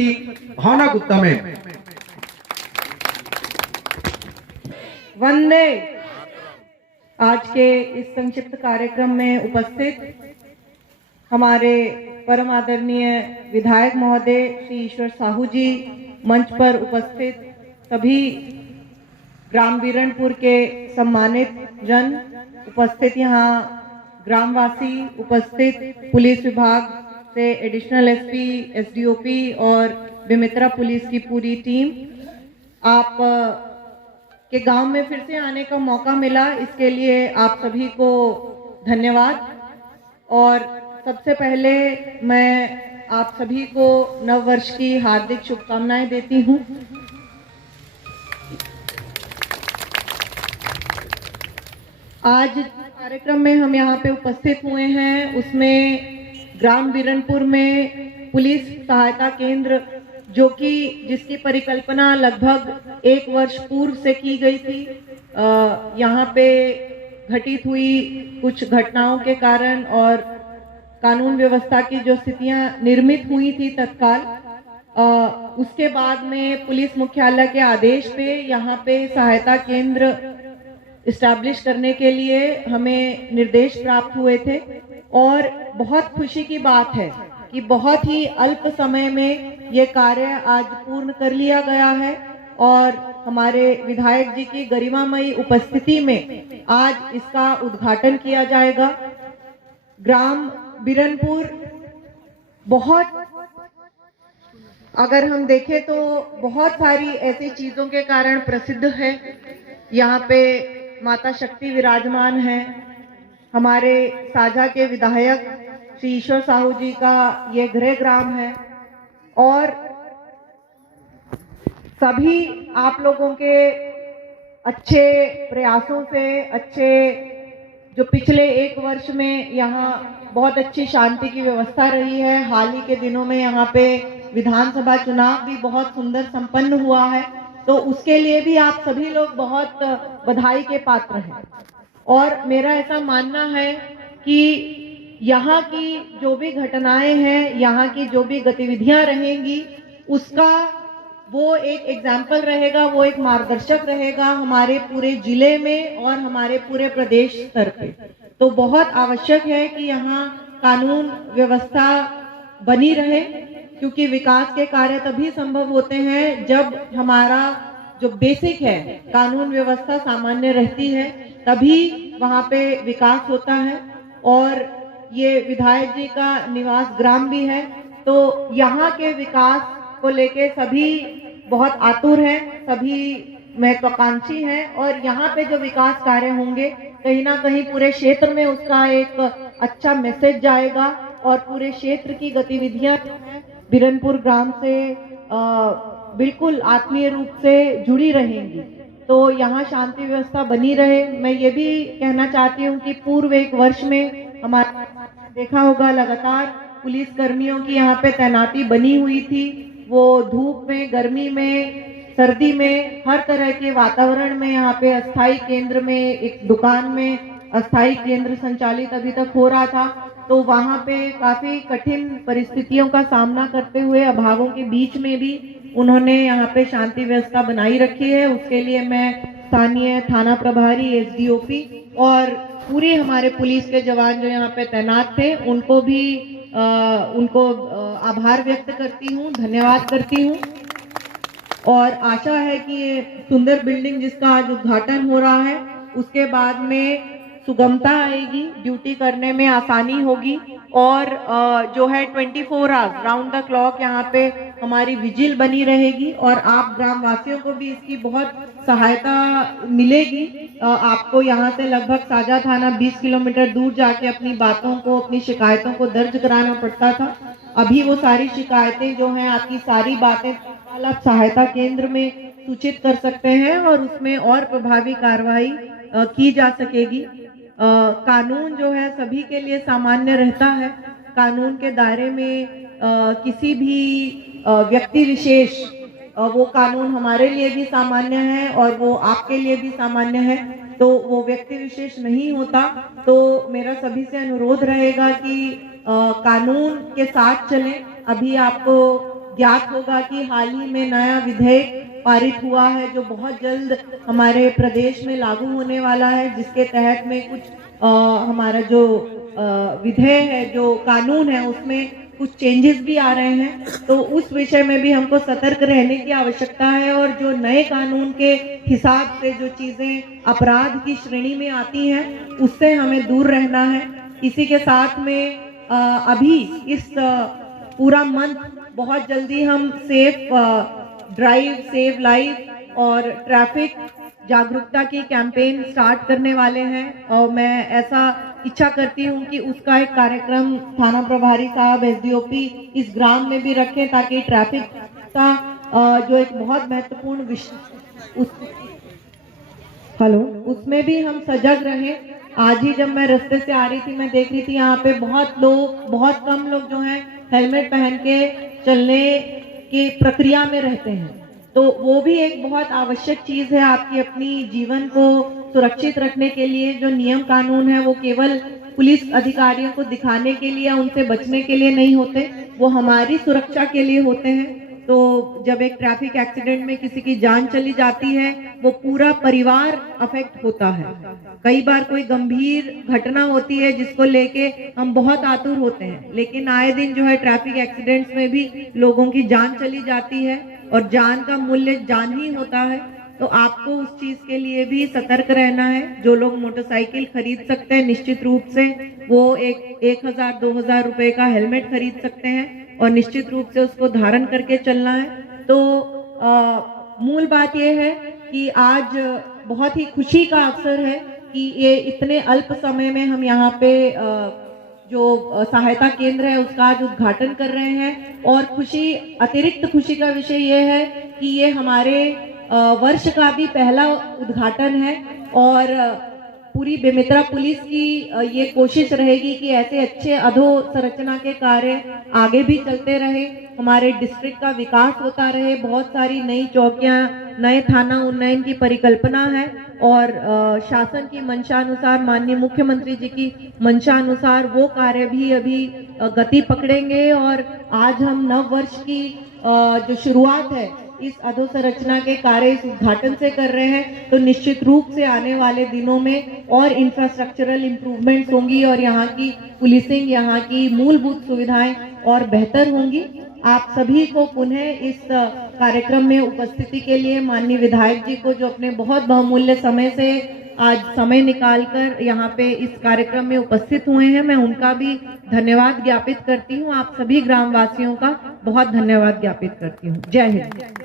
श्रीमती भावना गुप्ता में। वंदे। आज के इस संक्षिप्त कार्यक्रम में उपस्थित हमारे परम आदरणीय विधायक महोदय श्री ईश्वर साहू जी, मंच पर उपस्थित सभी ग्राम बिरनपुर के सम्मानित जन, उपस्थित यहाँ ग्रामवासी, उपस्थित पुलिस विभाग से एडिशनल एसपी, एसडीओपी और बेमेतरा पुलिस की पूरी टीम, आप के गांव में फिर से आने का मौका मिला, इसके लिए आप सभी को धन्यवाद। और सबसे पहले मैं आप सभी को नव वर्ष की हार्दिक शुभकामनाएं देती हूं। आज कार्यक्रम में हम यहाँ पे उपस्थित हुए हैं, उसमें ग्राम बिरनपुर में पुलिस सहायता केंद्र, जो कि जिसकी परिकल्पना लगभग 1 वर्ष पूर्व से की गई थी, यहाँ पे घटित हुई कुछ घटनाओं के कारण और कानून व्यवस्था की जो स्थितियां निर्मित हुई थी तत्काल, उसके बाद में पुलिस मुख्यालय के आदेश पे यहाँ पे सहायता केंद्र इस्टेब्लिश करने के लिए हमें निर्देश प्राप्त हुए थे। और बहुत खुशी की बात है कि बहुत ही अल्प समय में ये कार्य आज पूर्ण कर लिया गया है और हमारे विधायक जी की गरिमामयी उपस्थिति में आज इसका उद्घाटन किया जाएगा। ग्राम बिरनपुर बहुत, अगर हम देखें तो बहुत सारी ऐसी चीजों के कारण प्रसिद्ध है। यहाँ पे माता शक्ति विराजमान है। हमारे साझा के विधायक श्री ईश्वर साहू जी का ये गृह ग्राम है और सभी आप लोगों के अच्छे प्रयासों से, अच्छे जो पिछले 1 वर्ष में यहाँ बहुत अच्छी शांति की व्यवस्था रही है। हाल ही के दिनों में यहाँ पे विधानसभा चुनाव भी बहुत सुंदर संपन्न हुआ है, तो उसके लिए भी आप सभी लोग बहुत बधाई के पात्र हैं। और मेरा ऐसा मानना है कि यहाँ की जो भी घटनाएं हैं, यहाँ की जो भी गतिविधियां रहेंगी, उसका वो एक एग्जाम्पल रहेगा, वो एक मार्गदर्शक रहेगा हमारे पूरे जिले में और हमारे पूरे प्रदेश स्तर पे। तो बहुत आवश्यक है कि यहाँ कानून व्यवस्था बनी रहे, क्योंकि विकास के कार्य तभी संभव होते हैं जब हमारा जो बेसिक है कानून व्यवस्था सामान्य रहती है, तभी वहाँ पे विकास होता है। और ये विधायक जी का निवास ग्राम भी है, तो यहाँ के विकास को लेके सभी बहुत आतुर हैं, सभी महत्वाकांक्षी हैं और यहाँ पे जो विकास कार्य होंगे कहीं ना कहीं पूरे क्षेत्र में उसका एक अच्छा मैसेज जाएगा और पूरे क्षेत्र की गतिविधियां जो है बिरनपुर ग्राम से बिल्कुल आत्मीय रूप से जुड़ी रहेंगी। तो यहाँ शांति व्यवस्था बनी रहे। मैं ये भी कहना चाहती हूँ कि पूर्व 1 वर्ष में हमारा देखा होगा लगातार पुलिस कर्मियों की यहाँ पे तैनाती बनी हुई थी। वो धूप में, गर्मी में, सर्दी में, हर तरह के वातावरण में यहाँ पे अस्थायी केंद्र में, एक दुकान में अस्थायी केंद्र संचालित अभी तक हो रहा था, तो वहाँ पे काफी कठिन परिस्थितियों का सामना करते हुए अभावों के बीच में भी उन्होंने यहाँ पे शांति व्यवस्था बनाई रखी है। उसके लिए मैं स्थानीय थाना प्रभारी, एसडीओपी और पूरे हमारे पुलिस के जवान जो यहाँ पे तैनात थे उनको भी उनको आभार व्यक्त करती हूँ, धन्यवाद करती हूँ। और आशा है कि ये सुंदर बिल्डिंग जिसका आज उद्घाटन हो रहा है, उसके बाद में सुगमता आएगी, ड्यूटी करने में आसानी होगी और जो है 24 आवर्स राउंड द क्लॉक यहाँ पे हमारी विजिल बनी रहेगी और आप ग्रामवासियों को भी इसकी बहुत सहायता मिलेगी। आपको यहाँ से लगभग साझा थाना 20 किलोमीटर दूर जाके अपनी बातों को, अपनी शिकायतों को दर्ज कराना पड़ता था। अभी वो सारी शिकायतें जो हैं, आपकी सारी बातें आप सहायता केंद्र में सूचित कर सकते हैं और उसमें और प्रभावी कार्रवाई की जा सकेगी। कानून जो है सभी के लिए सामान्य रहता है। कानून के दायरे में किसी भी व्यक्ति विशेष, वो कानून हमारे लिए भी सामान्य है और वो आपके लिए भी सामान्य है, तो वो व्यक्ति विशेष नहीं होता। तो मेरा सभी से अनुरोध रहेगा कि कानून के साथ चलें। अभी आपको ज्ञात होगा कि हाल ही में नया विधेयक पारित हुआ है जो बहुत जल्द हमारे प्रदेश में लागू होने वाला है, जिसके तहत में कुछ हमारा जो विधेयक है, जो कानून है, उसमें कुछ चेंजेस भी आ रहे हैं। तो उस विषय में भी हमको सतर्क रहने की आवश्यकता है और जो नए कानून के हिसाब से जो चीजें अपराध की श्रेणी में आती हैं उससे हमें दूर रहना है। इसी के साथ में अभी इस पूरा मंथ बहुत जल्दी हम सेफ ड्राइव सेव लाइफ और ट्रैफिक जागरूकता की कैंपेन स्टार्ट करने वाले हैं और मैं ऐसा इच्छा करती हूं कि उसका एक कार्यक्रम थाना प्रभारी साहब एसडीओपी इस ग्राम में भी रखें ताकि ट्रैफिक का जो एक बहुत महत्वपूर्ण विषय उसमें भी हम सजग रहें। आज ही जब मैं रास्ते से आ रही थी मैं देख रही थी यहाँ पे बहुत कम लोग जो हैं हेलमेट पहन के चलने की प्रक्रिया में रहते हैं। तो वो भी एक बहुत आवश्यक चीज है आपकी अपनी जीवन को सुरक्षित रखने के लिए। जो नियम कानून है वो केवल पुलिस अधिकारियों को दिखाने के लिए या उनसे बचने के लिए नहीं होते, वो हमारी सुरक्षा के लिए होते हैं। तो जब एक ट्रैफिक एक्सीडेंट में किसी की जान चली जाती है वो पूरा परिवार अफेक्ट होता है। कई बार कोई गंभीर घटना होती है जिसको लेके हम बहुत आतुर होते हैं, लेकिन आए दिन जो है ट्रैफिक एक्सीडेंट्स में भी लोगों की जान चली जाती है और जान का मूल्य जान ही होता है। तो आपको उस चीज के लिए भी सतर्क रहना है। जो लोग मोटरसाइकिल खरीद सकते हैं निश्चित रूप से वो 1,000-2,000 रुपए का हेलमेट खरीद सकते हैं और निश्चित रूप से उसको धारण करके चलना है। तो मूल बात यह है कि आज बहुत ही खुशी का अवसर है कि ये इतने अल्प समय में हम यहाँ पे जो सहायता केंद्र है उसका आज उद्घाटन कर रहे हैं। और अतिरिक्त खुशी का विषय ये है कि ये हमारे वर्ष का भी पहला उद्घाटन है और पूरी बेमेतरा पुलिस की ये कोशिश रहेगी कि ऐसे अच्छे अधोसंरचना के कार्य आगे भी चलते रहे, हमारे डिस्ट्रिक्ट का विकास होता रहे। बहुत सारी नई चौकियां, नए थाना उन्नयन की परिकल्पना है और शासन की मंशा अनुसार, माननीय मुख्यमंत्री जी की मंशा अनुसार वो कार्य भी अभी गति पकड़ेंगे। और आज हम नव वर्ष की जो शुरुआत है इस अधोसंरचना के कार्य इस उद्घाटन से कर रहे हैं। तो निश्चित रूप से आने वाले दिनों में और इंफ्रास्ट्रक्चरल इम्प्रूवमेंट्स होंगी और यहाँ की पुलिसिंग, यहाँ की मूलभूत सुविधाएं और बेहतर होंगी। आप सभी को पुनः इस कार्यक्रम में उपस्थिति के लिए माननीय विधायक जी को, जो अपने बहुत बहुमूल्य समय से आज समय निकालकर यहाँ पे इस कार्यक्रम में उपस्थित हुए हैं, मैं उनका भी धन्यवाद ज्ञापित करती हूँ। आप सभी ग्रामवासियों का बहुत धन्यवाद ज्ञापित करती हूँ। जय हिंद।